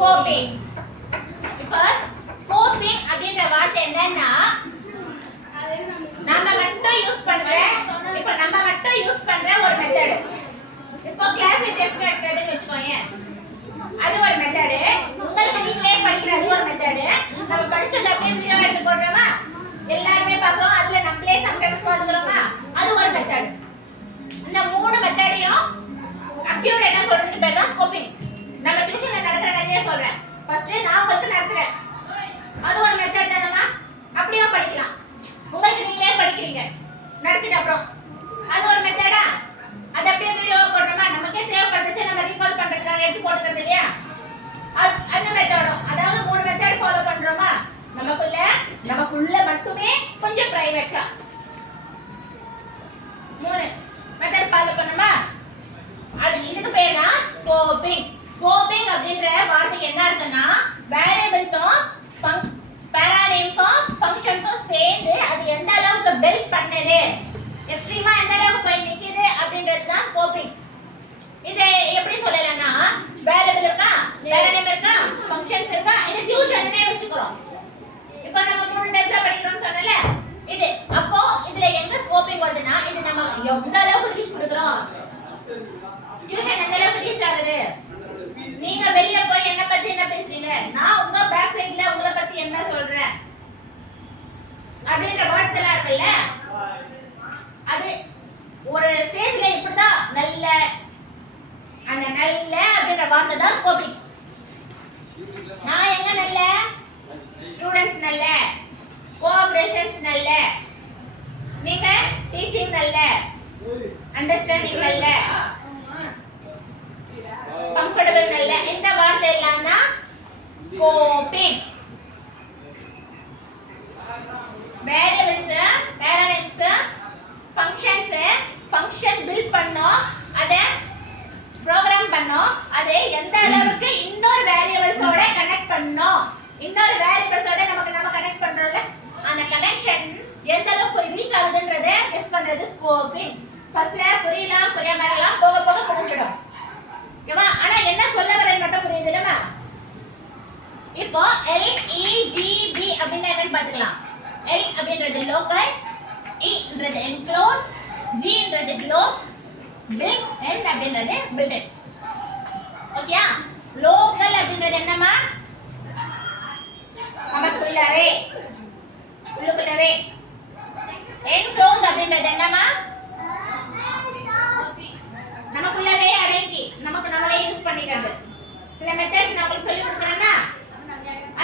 Scoping. இப்போ scoping அப்படின்ற வார்த்தை என்னன்னா நம்ம மட்டும் யூஸ் பண்ற ஒரு மெத்தட். இப்போ கிளாஸ் டெஸ்ட் எடுக்கிறதுன்னு வச்சுக்கோங்க, அது ஒரு மெத்தட். உங்களுக்கு நீங்களே படிக்கிற அது ஒரு மெத்தட். நம்ம படிச்சது அப்படியே வீடியோ எடுத்து போடுறோமா, எல்லாருமே பார்க்குறோம், அதுல நம்மளே சம்டைம்ஸ் பார்த்துக்கிறோமா, அது ஒரு மெத்தட். இந்த மூணு மெத்தடையும் அக்யூரேட்டா சொல்றதுக்கு பேர் தான் ஸ்கோப்பிங். நம்ம டியூஷன்ல நடக்கிற நிறைய சொல்றேன். ஃபர்ஸ்ட் நான் உங்களுக்கு நடத்துறேன், அது ஒரு மெத்தட் தானமா, அப்படியே படிக்கலாம். உங்களுக்கு நீங்களே படிக்கிறீங்க நடத்திட்ட அப்புறம் அது ஒரு மெத்தடா, அது அப்படியே வீடியோ போடுறோமா, நமக்கே தேவைப்பட்டுச்சு நம்ம ரீகால் பண்றதுக்காக எடுத்து போட்டுக்கிறது இல்லையா, அந்த மெத்தடும். அதாவது மூணு மெத்தட் ஃபாலோ பண்றோமா, நமக்குள்ள மட்டுமே கொஞ்சம் பிரைவேட்டா மூணு மெத்தட் ஃபாலோ பண்ணுமா, அது இதுக்கு பேர் தான் ஸ்கோப்பிங். ஸ்கோப்பிங் அப்படின்ற வார்த்தைக்கு என்ன அர்த்தம்னா வேரியபிள்ஸும் பேராநேம்ஸும் ஃபங்க்ஷன்ஸும் சேர்ந்து அது எந்த அளவுக்கு பில்ட் பண்ணுது, எக்ஸ்ட்ரீமா எந்த அளவுக்கு போய் நிக்குது அப்படின்றது தான் ஸ்கோப்பிங். இது எப்படி சொல்லலாம்னா வேரியபிள் இருக்கா, பேராநேம் இருக்கா, ஃபங்க்ஷன்ஸ் இருக்கா, இது டியூஷன்னே வெச்சுக்கிறோம். இப்போ நம்ம மூணு டைப்ஸா படிக்கிறோம்னு சொன்னல, இது அப்போ இதுல எங்க ஸ்கோப்பிங் வருதுன்னா இது நம்ம எந்த அளவுக்கு ரீச் கொடுக்குறோம், டியூஷன் எந்த அளவுக்கு ரீச் ஆகுது, நீங்க வெளிய போய் என்ன பத்தி என்ன பேசுறீங்க, நான் உங்க பேக் சைடுல உங்களை பத்தி என்ன சொல்றேன் அப்படின்ற வேர்ட்ஸ் எல்லாம் இருக்குல்ல, அது ஒரு ஸ்டேஜ்ல இப்படிதான் நல்ல அந்த நல்ல அப்படின்ற வார்த்தை தான் ஸ்கோப்பிங். நான் எங்க நல்ல ஸ்டூடண்ட்ஸ் நல்ல, கோஆபரேஷன்ஸ் நல்ல, நீங்க டீச்சிங் நல்ல, அண்டர்ஸ்டாண்டிங் நல்ல, கம்ஃபர்டபிள் நல்ல, இந்த வார்த்தை எல்லாம் தான் ஸ்கோப்பிங். வேரியபிள்ஸ், பேராநேம்ஸ், ஃபங்க்ஷன்ஸ், ஃபங்க்ஷன் பில்ட் பண்ணோம், அத ப்ரோகிராம் பண்ணோம், அதை எந்த அளவுக்கு இன்னொரு வேரியபிள்ஸோட கனெக்ட் பண்ணோம், இன்னொரு வேரியபிள்ஸோட நம்ம கனெக்ட் பண்றோம்ல, அந்த கனெக்ஷன் எந்த அளவுக்கு போய் ரீச் ஆகுதுன்றதை கெஸ் பண்றது ஸ்கோப்பிங். ஃபர்ஸ்ட்ல புரியாம இருக்கலாம், போக போக புரிஞ்சிடும். ஓகேவா? ஆனா என்ன சொல்ல வரேன்னு மட்டும் புரியுதுலமா. இப்போ LEGB அப்படினா என்னன்னு பாத்துக்கலாம். L அப்படின்றது லோக்கல், E ன்றது என்க்ளோஸ், G ன்றது globe, built, N அப்படின்றது built. ஓகேயா? லோக்கல் அப்படின்றது என்னமா, நமக்குள்ளவே, உள்ளுக்குள்ளவே. என்க்ளோஸ் அப்படின்றது என்னமா, நமக்குள்ளவே அடங்கி நமக்கு நம்மளே யூஸ் பண்ணிக்கிறது. சில மெத்தட்ஸ் நான் உங்களுக்கு சொல்லி கொடுக்குறேன்னா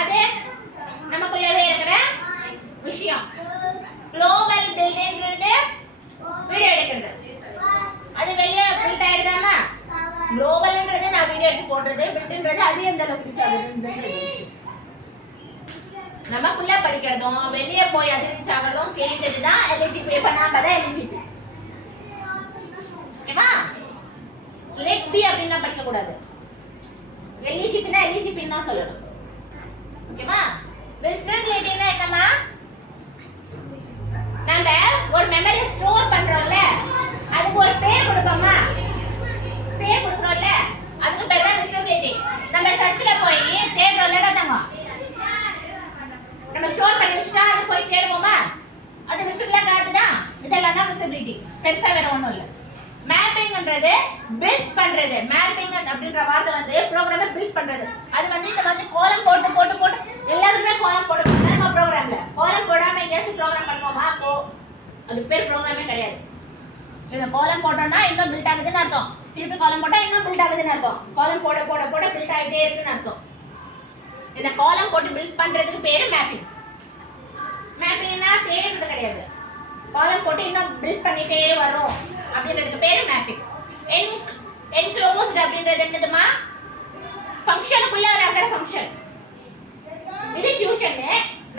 அது நமக்குள்ளவே இருக்கிற விஷயம். குளோபல் பில்ட்ன்றது வீடியோ எடுக்கிறது, அது வெளியே பில்ட் ஆயிடுதாமா. குளோபல்ன்றது நான் வீடியோ எடுத்து போடுறது, பில்ட்ன்றது அது எந்த அளவுக்கு ரீச் ஆகுதுன்றது. நமக்குள்ள படிக்கிறதும் வெளியே போய் அது ரீச் ஆகிறதும் சேர்ந்தது தான் எலிஜிபிள். இப்போ நாம தான் எலிஜிபிள். ஓகேவா? லெட் பி அப்படின்னா படிக்க கூடாது, எலிஜிபிள்னா எலிஜிபிள் தான் சொல்லணும். ஓகேவா? விசிபிலிட்டினா என்னமா, நம்ம ஒரு மெமரி ஸ்டோர் பண்றோம்ல, அதுக்கு ஒரு பேர் கொடுப்போமா, பேர் கொடுக்குறோம்ல, அதுக்கு பேர் தான் விசிபிலிட்டி. நம்ம சர்ச்ல போய் தேடுறோம்ல தங்க, நம்ம ஸ்டோர் பண்ணி வச்சுட்டா அது போய் தேடுவோமா, அது விசிபிளா காட்டுதா, இதெல்லாம் தான் விசிபிலிட்டி. பெருசா வேற ஒண்ணும் இல்ல. மேப்பிங்ன்றது பில்ட் பண்றது. மேப்பிங் அப்படின்ற வார்த்தை வந்து ப்ரோகிராமை பில்ட் பண்றது. அது வந்து இந்த மாதிரி கோலம் போட்டு போட்டு போட்டு எல்லாருமே கோலம் போடுவோம் நம்ம ப்ரோகிராம்ல. கோலம் போடாம எங்கேயாச்சும் ப்ரோகிராம் பண்ணுவோமா, அப்போ அதுக்கு பேர் ப்ரோகிராமே கிடையாது. இந்த கோலம் போட்டோம்னா இன்னும் பில்ட் ஆகுதுன்னு அர்த்தம், திருப்பி கோலம் போட்டா இன்னும் பில்ட் ஆகுதுன்னு அர்த்தம், கோலம் போட போட போட பில்ட் ஆகிட்டே இருக்குன்னு அர்த்தம். இந்த கோலம் போட்டு பில்ட் பண்றதுக்கு பேரு மேப்பிங். மேப்பிங்னா தேடுறது கிடையாது, கோலம் போட்டு இன்னும் பில்ட் பண்ணிட்டே வரும் அப்படின்றதுக்கு பேரு மேப்பிங். என்க்ளோஸ்ட் அப்படின்றது என்னதுமா, ஃபங்க்ஷனுக்குள்ள இருக்கிற ஃபங்க்ஷன். இது டியூஷன்.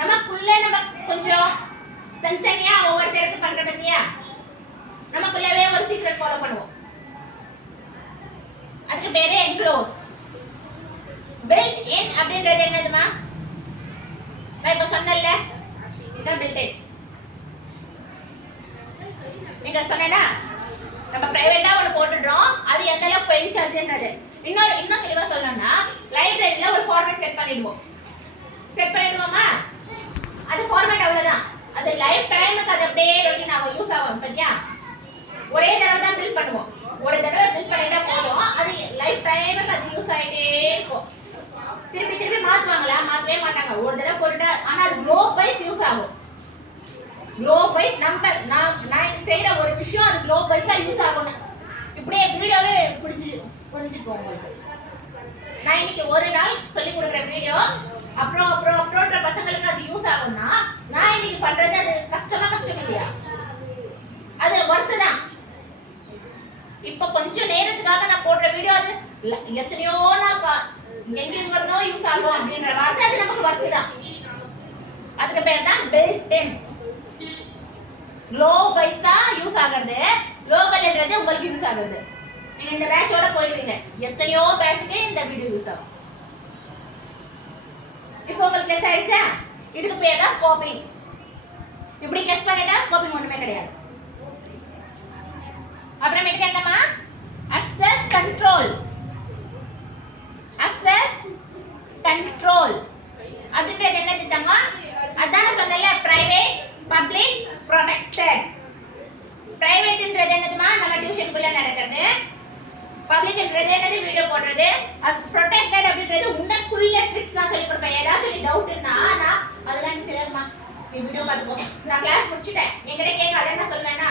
நமக்குள்ள நம்ம கொஞ்சம் தனித்தனியா ஒவ்வொருத்தருக்கு பண்ற பத்தியா, நமக்குள்ளவே ஒரு சீக்ரெட் ஃபாலோ பண்ணுவோம், அதுக்கு பேரு என்க்ளோஸ். பில்ட் இன் அப்படின்றது என்னதுமா, நான் இப்ப சொன்னேன்ல, இதான் பில்ட் இன். நீங்க சொன்னேன்னா நம்ம பிரைவேட்டா ஒன்று போட்டுடுறோம், அது எந்த அளவுக்கு போய் ரீச் ஆகுதுன்றது. இன்னும் தெளிவா சொல்லணும்னா லைப்ரரியில ஒரு ஃபார்மேட் செட் பண்ணிடுவோம். செட் பண்ணிடுவோமா? அது ஃபார்மேட் அவ்வளவுதான். அது லைஃப் டைமுக்கு அது அப்படியே ரொட்டீன் ஆகும், யூஸ் ஆகும். பத்தியா? ஒரே தடவை தான் பில்ட் பண்ணுவோம். ஒரு தடவை பில்ட் பண்ணிட்டா போதும், அது லைஃப் டைமுக்கு அது யூஸ் ஆகிட்டே இருக்கும். திருப்பி திருப்பி மாற்றுவாங்களா? மாற்றவே மாட்டாங்க. ஒரு தடவை போட்டுட்டா, ஆனால் அது குளோப் வைஸ் யூஸ் ஆகும். குளோப் வைஸ் நான் செய்யற ஒரு விஷயம் அது குளோப் வைஸா யூஸ் ஆகும். இப்படியே வீடியோவே புரிஞ்சுட்டு உங்களுக்கு நான் இன்னைக்கு ஒரு நாள் சொல்லி கொடுக்குற வீடியோ அப்புறம்ன்ற பசங்களுக்கு அது யூஸ் ஆகும்னா, நான் இன்னைக்கு பண்றது அது கஷ்டம் இல்லையா? அது ஒர்த்து தான். இப்ப கொஞ்சம் நேரத்துக்காக நான் போடுற வீடியோ அது எத்தனையோ நாள் எங்கிருந்தோ யூஸ் ஆகும் அப்படின்ற வார்த்தை அது நமக்கு ஒர்த்து தான். அதுக்கு பேர் தான் பில்ட் இன். குளோபைஸா யூஸ் ஆகுறது, லோக்கல்ன்றது உங்களுக்கு யூஸ் ஆகுது. நீங்க இந்த பேட்சோட போயிடுவீங்க, எத்தனையோ பேட்சுக்கு இந்த வீடியோ யூஸ் ஆகும். இப்போ உங்களுக்கு கெஸ் ஆயிடுச்சா? இதுக்கு பேர் தான் ஸ்கோப்பிங். இப்படி கெஸ் பண்ணிட்டா ஸ்கோப்பிங் ஒண்ணுமே கிடையாது. அப்புறமேட்டுக்கு என்னமா? Access control. அக்சஸ் கண்ட்ரோல் அப்படின்றது என்னது தங்க? அதான சொன்னல, பிரைவேட், பப்ளிக், ப்ரொடெக்டட். பிரைவேட்ன்றது என்னதுமா? நம்ம டியூஷனுக்குள்ள நடக்கிறது. பப்ளிக்ன்றது என்னது? வீடியோ போடுறது. அது ப்ரொடெக்டட் அப்படின்றது உனக்குள்ள ட்ரிக்ஸ் நான் சொல்லி கொடுப்பேன். ஏதாச்சும் நீ டவுட்னா நான் அதெல்லாம் எனக்கு தெரியாதுமா, நீ வீடியோ பார்த்துக்கோ, நான் கிளாஸ் முடிச்சிட்டேன், என்கிட்ட கேட்க அதை என்ன சொல்வேன்னா,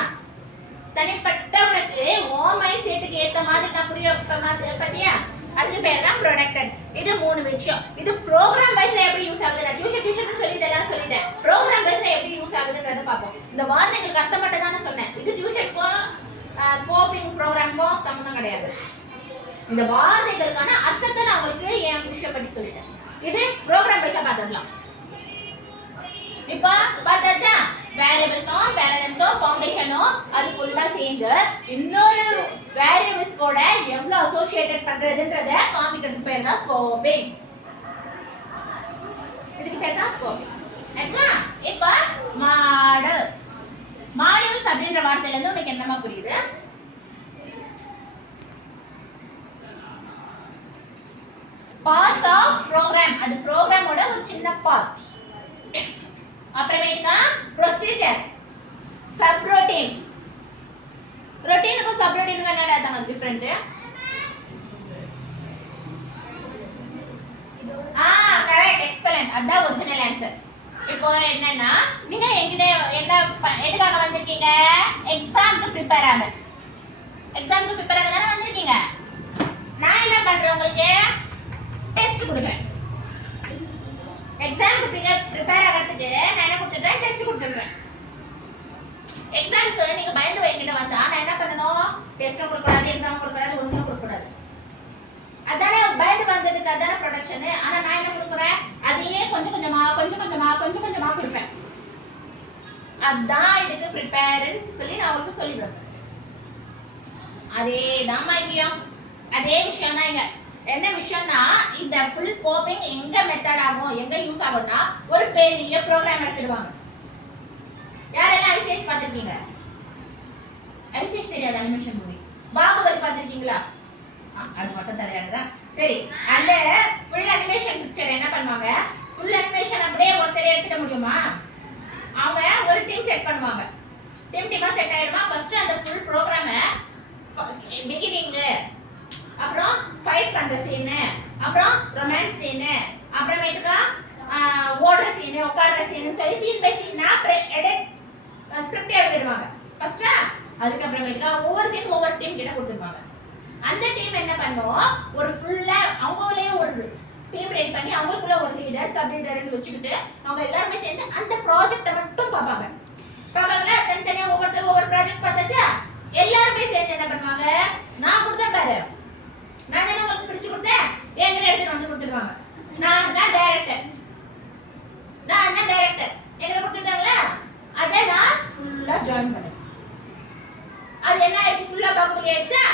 தனிப்பட்டவனுக்கு ஓ மைண்ட் செட்டுக்கு ஏத்த மாதிரி நான் புரிய பத்தியா? அதுக்கு பேர் தான் ப்ரொடெக்டட். இது 3 விஷயம். இது ப்ரோக்ராம் வைஸ்ல எப்படி யூஸ் ஆகுது? நான் டியூஷன் சொல்லி இதெல்லாம் சொல்லிட்டேன். ப்ரோக்ராம் வைஸ்ல எப்படி யூஸ் ஆகுதுன்றத பாப்போம். இந்த வார்த்தைகளுக்கு அர்த்தம் மட்டும் தானே சொன்னேன். இது டியூஷனுக்கும் ஸ்கோப்பிங் ப்ரோக்ராமுக்கும் சம்பந்தம் கிடையாது. இந்த வார்த்தைகளுக்கான அர்த்தத்தை நான் உங்களுக்கு என் விஷயம் பற்றி சொல்லிட்டேன். இது ப்ரோக்ராம் வைஸா பார்த்துக்கலாம். இப்போ பார்த்தாச்சா? வேரியபிள்ஸும் பேரலன்ஸும் ஃபவுண்டேஷனும் அது ஃபுல்லா சேர்ந்து இன்னொரு வேரியபிள்ஸ் கூட எவ்வளவு அசோசியேட்டட் பண்றதுன்றத காமிக்கிறதுக்கு பேர் தான் ஸ்கோப்பிங். இதுக்கு பேர் தான் ஸ்கோப்பிங். ஆச்சா? இப்போ மாடியூல்ஸ் அப்படின்ற வார்த்தையில இருந்து உங்களுக்கு என்னமா புரியுது? Part of program. அது ப்ரோக்ராமோட ஒரு சின்ன பார்ட். அப்புறமேட்டுக்கா ப்ரொசீஜர், சப்ரோட்டீன். ரொட்டீனுக்கும் சப்ரோட்டீனுக்கும் என்னடா தாங்க டிஃபரெண்ட்? Correct, excellent. அதான் ஒரிஜினல் ஆன்சர். இப்போ என்னன்னா, நீங்க என்கிட்ட என்ன எதுக்காக வந்திருக்கீங்க? எக்ஸாம்க்கு ப்ரிப்பேர் ஆக. எக்ஸாம்க்கு ப்ரிப்பேர் ஆக தானே வந்திருக்கீங்க. நான் என்ன பண்றேன்? உங்களுக்கு டெஸ்ட் கொடுக்குறேன். எக்ஸாம்க்கு ப்ரிப்பேர் ஆகிறதுக்கு நான் என்ன கொடுத்துட்றேன்? டெஸ்ட் கொடுத்துட்றேன். எக்ஸாம்க்கு நீங்க பயந்து வைக்கிட்ட வந்தா நான் என்ன பண்ணணும்? டெஸ்ட்டும் கொடுக்கக்கூடாது, எக்ஸாம் கொடுக்கக்கூடாது, ஒன்றும் கொடுக்கக்கூடாது. அதானே பயந்து வந்ததுக்கு அதானே ப்ரொடக்ஷன். ஆனா நான் என்ன கொடுக்குறேன்? அதையே கொஞ்சம் கொஞ்சமா கொடுப்பேன். அதான் இதுக்கு ப்ரிப்பேர்னு சொல்லி நான் உங்களுக்கு சொல்லிடுறேன். அதே தான் இங்கேயும் அதே விஷயம் தான். இங்க என்ன விஷயம்னா, இந்த ஃபுல் ஸ்கோப்பிங் எங்க மெத்தட் ஆகும், எங்க யூஸ் ஆகும்னா, ஒரு பெரிய ப்ரோக்ராம் எடுத்துடுவாங்க. யாரெல்லாம் ஐசிஎஸ் பார்த்துருக்கீங்க? ஐசிஎஸ் தெரியாது? அனிமேஷன் மூவி பாகுபலி பார்த்துருக்கீங்களா? அது மட்டும் தெரியாதுதான். சரி, அந்த ஃபுல் அனிமேஷன் பிக்சர் என்ன பண்ணுவாங்க? ஃபுல் அனிமேஷன் அப்படியே ஒருத்தரே எடுத்துட முடியுமா? அவங்க ஒரு டீம் செட் பண்ணுவாங்க. டீமா செட் ஆயிடுமா? ஃபர்ஸ்ட் அந்த ஃபுல் ப்ரோக்ராமை பிகினிங், அப்புறம் ஃபைட் பண்ற சீன், அப்புறம் ரொமான்ஸ் சீன், அப்புறமேட்டுக்கா ஓடுற சீன், உட்கார்ற சீன் சொல்லி சீன் பை சீனா எடிட் ஸ்கிரிப்ட் எழுதிடுவாங்க ஃபர்ஸ்ட். அதுக்கப்புறமேட்டுக்கா ஒவ்வொரு சீன் ஒவ்வொரு டீம் கிட்ட கொடுத்துருவாங்க. அந்த டீம் என்ன பண்ணுவோம்? ஒரு ஃபுல்லா அவங்களே ஒரு டீம் ரெடி பண்ணி அவங்களுக்குள்ள ஒரு லீடர், சப் லீடர்னு வச்சுக்கிட்டு அவங்க எல்லாருமே சேர்ந்து அந்த ப்ராஜெக்டை மட்டும் பார்ப்பாங்க. தனித்தனியா ஒவ்வொருத்தரும் ஒவ்வொரு ப்ராஜெக்ட் பார்த்தாச்சா, எல்லாருமே சேர்ந்து என்ன பண்ணுவாங்க? நான் கொடுத்தேன் பாரு, நான் தானே உங்களுக்கு பிடிச்சு கொடுத்தேன், என்கிட்ட எடுத்துட்டு வந்து கொடுத்துருவாங்க. நான் தான் டைரக்டர் என்கிட்ட கொடுத்துட்டாங்களா, அதை நான் ஃபுல்லா ஜாயின் பண்ணேன். அது என்ன ஆயிடுச்சு? ஃபுல்லா பாகுபலி ஆயிடுச்சா?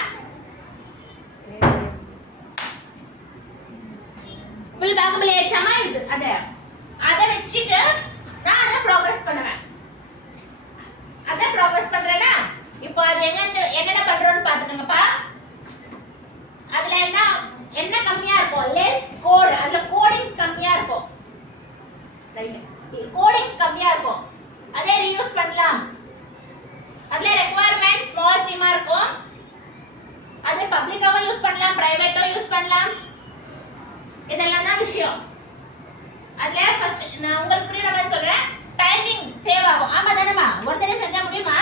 ஃபுல் பாகுபலி ஆயிடுச்சாமா? இது அதை வச்சுட்டு நான் அதை ப்ரோக்ரஸ் பண்ணுவேன். அதை ப்ரோக்ரஸ் பண்றேன்னா இப்போ அது என்னென்ன பண்றோம்னு பாத்துக்கங்கப்பா. அதுல என்ன கம்மியா இருக்கும்? Less code. அதுல பப்ளிக்காவும் யூஸ் பண்ணலாம், பிரைவேட்டும் யூஸ் பண்ணலாம். இதெல்லாம் தான் விஷயம். அதுல ஃபர்ஸ்ட் நான் உங்களுக்கு புரியுற மாதிரி சொல்றேன். டைமிங் சேவ் ஆகும். ஆமா தானேமா? ஒருத்தரே செஞ்சா முடியுமா?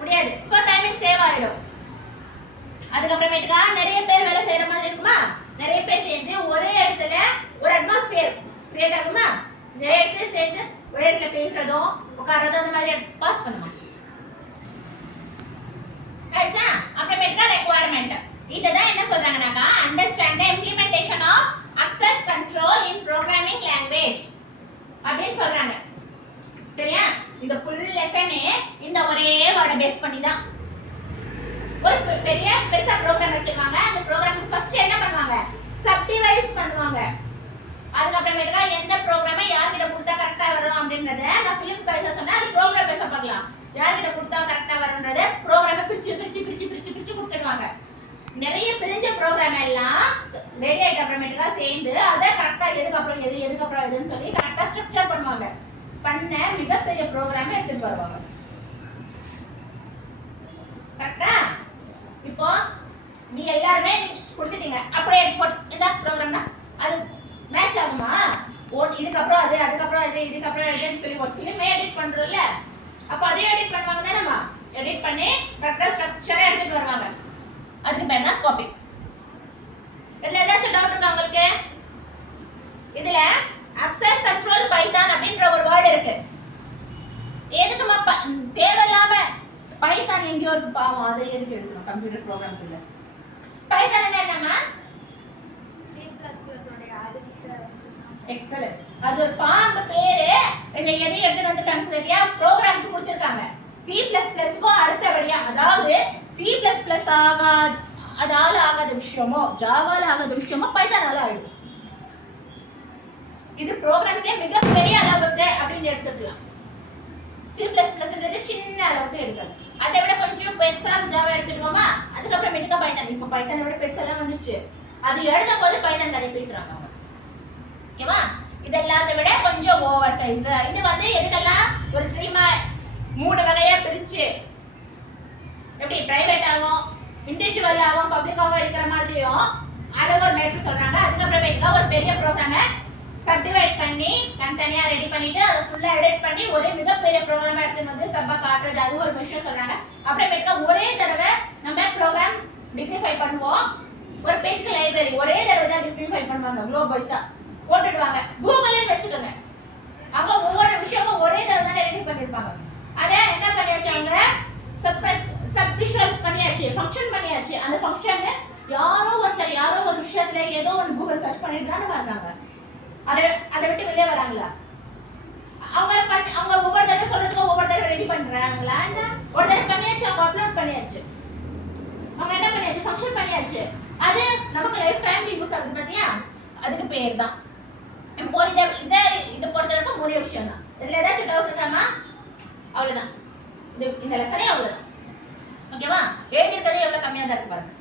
முடியாது. சோ டைமிங் சேவ் ஆயிடும். அதுக்கப்புறமேட்டுக்கா நிறைய பேர் வேலை செய்யற மாதிரி இருக்குமா? நிறைய பேர் சேர்ந்து ஒரே இடத்துல ஒரு அட்மாஸ்பியர் கிரியேட் ஆகுமா? நிறைய இடத்துல சேர்ந்து ஒரே இடத்துல பேசுறதும் உட்கார்றதும் அந்த மாதிரி பாஸ் பண்ணுமா? ஆயிடுச்சா? அப்புறமேட்டுக்கா ரெக்குவயர்மெண்ட். இதுதான் என்ன சொல்றாங்கன்னாக்கா understand the implementation of access control in programming language அப்படின்னு சொல்றாங்க. சரியா? இந்த ஃபுல் லெசனே இந்த ஒரே வேர்டை பேஸ் பண்ணி தான். ஒரு பெருசா ப்ரோக்ராம் எடுத்துவாங்க. அந்த ப்ரோக்ராமுக்கு ஃபர்ஸ்ட் என்ன பண்ணுவாங்க? சப்டிவைஸ் பண்ணுவாங்க. அதுக்கப்புறமேட்டுக்கா எந்த ப்ரோக்ராமை யார்கிட்ட கொடுத்தா கரெக்டா வரும் அப்படின்றத நான் ஃபிலிம் பேச சொன்னா அது ப்ரோக்ராம் பேச பார்க்கலாம். யார்கிட்ட கொடுத்தா கரெக்டா வரும்ன்றத ப்ரோக்ராமை பிரிச்சு கொடுத்துடுவாங்க. நிறைய பிரிஞ்ச ப்ரோக்ராம் எல்லாம் ரெடி ஆயிட்ட அப்புறமேட்டுக்கா சேர்ந்து அதை கரெக்டா எதுக்கு எதுன்னு சொல்லி கரெக்டா ஸ்ட்ரக்சர் பண்ணுவாங்க. பண்ண மிகப்பெரிய ப்ரோக்ராம் எடுத்துட்டு வருவாங்க. கரெக்டா? இப்போ நீ எல்லாரும் கொடுத்துட்டீங்க, அப்படியே இந்த ப்ரோக்ராம்னா அது மேட்ச் ஆகுமா? இதுக்கப்புறம் அது அதுக்கப்புறம் இது இதுக்கப்புறம் இதுன்னு சொல்லி ஒரு ஃபிலிமே எடிட் பண்றோம்ல, அப்போ அதையும் எடிட் பண்ணுவாங்க தானேம்மா? எடிட் பண்ணி கரெக்டா ஸ்ட்ரக்சரா எடுத்துட்டு வருவாங்க. அதுக்கு பேர் தான் ஸ்கோப்பிங். இதுல ஏதாச்சும் டவுட் இருக்கா உங்களுக்கு? இதுல அக்சஸ் கண்ட்ரோல் பைத்தான் அப்படின்ற ஒரு வேர்ட் இருக்கு. எதுக்குமா தேவையில்லாம பைத்தான் எங்கேயோ இருக்கு பாவம், அதை எதுக்கு எடுக்கணும் கம்ப்யூட்டர் ப்ரோக்ராம்க்குள்ள? பைத்தான் என்னமா? C++ உடைய அடுத்த எக்ஸலென்ட். அது ஒரு பாம்பு பேரு. இத எதை எடுத்து வந்து கணக்கு தெரியா ப்ரோக்ராம்க்கு கொடுத்திருக்காங்க. C++க்கு அடுத்தபடியா, அதாவது C++ ஆகாத அதால ஆகாத விஷயமோ ஜாவால ஆகாத விஷயமோ பைத்தானால ஆயிடும். இது ப்ரோக்ராம்ஸ்ல மிகப்பெரிய அளவுக்கு அப்படின்னு எடுத்துக்கலாம். C++ன்றது சின்ன அளவுக்கு எடுக்கலாம். அதை விட கொஞ்சம் பெருசா ஜாவா எடுத்துடுவோமா? அதுக்கப்புறம் மெடிக்கா பைத்தான். இப்போ பைத்தானை விட பெருசெல்லாம் வந்துச்சு. அது எழுதும் போது பைத்தான் கதை பேசுறாங்க அவங்க. ஓகேவா? இதெல்லாம் விட கொஞ்சம் ஓவர் சைஸ். இது வந்து எதுக்கெல்லாம் ஒரு ட்ரீமா 3 வகையா பிரிச்சு எப்படி பிரைவேட்டாவும் இண்டிவிஜுவலாவும் பப்ளிக்காவும் எடுக்கிற மாதிரியும் அதை ஒரு மேட்ரு சொல்றாங்க. அதுக்கப்புறமேட்டுக்கா ஒரு பெரிய ப்ரோக்ராமை சப்டிவைட் பண்ணி தனித்தனியா ரெடி பண்ணிட்டு அதை ஃபுல்லா எடிட் பண்ணி ஒரே மிகப்பெரிய ப்ரோக்ராம் எடுத்துட்டு வந்து சப்பா காட்டுறது, அது ஒரு விஷயம் சொல்றாங்க. அப்புறமேட்டுக்கா ஒரே தடவை நம்ம ப்ரோக்ராம் டிக்னிஃபை பண்ணுவோம். ஒரு பேஜ்க்கு லைப்ரரி ஒரே தடவை தான் டிக்னிஃபை பண்ணுவாங்க. குளோப் வைஸா போட்டுடுவாங்க. கூகுள்னு வச்சுக்கோங்க. அவங்க ஒவ்வொரு விஷயமும் ஒரே தடவை தான் ரெடி பண்ணிருப்பாங்க. அதை என்ன பண்ணியாச்சு? அவங்க சப்விஷுவல்ஸ் பண்ணியாச்சு, ஃபங்க்ஷன் பண்ணியாச்சு. அந்த ஃபங்க்ஷன் யாரோ ஒரு விஷயத்துல ஏதோ ஒரு கூகுள் சர்ச் பண்ணிட்டு தானே வர்றாங்க. அதை விட்டு வெளியே வராங்களா? அவங்க ஒவ்வொரு தடவை சொல்றதுக்கு ஒவ்வொரு தடவை ரெடி பண்றாங்களா? ஒரு தடவை பண்ணியாச்சு, அவங்க அப்லோட் பண்ணியாச்சு, அவங்க என்ன பண்ணியாச்சு? ஃபங்க்ஷன் பண்ணியாச்சு. அது நமக்கு லைஃப் டைம் யூஸ் ஆகுது பாத்தியா? அதுக்கு பேர் தான். இப்போ இதை பொறுத்த வரைக்கும் 3 விஷயம் தான். இதுல ஏதாச்சும் டவுட் இருக்காமா? அவ்வளவுதான். இந்த லெசனே அவ்வளவுதான். ஓகேவா? எழுதிருக்கதே எவ்வளவு கம்மியா தான் இருக்கு பாருங்க.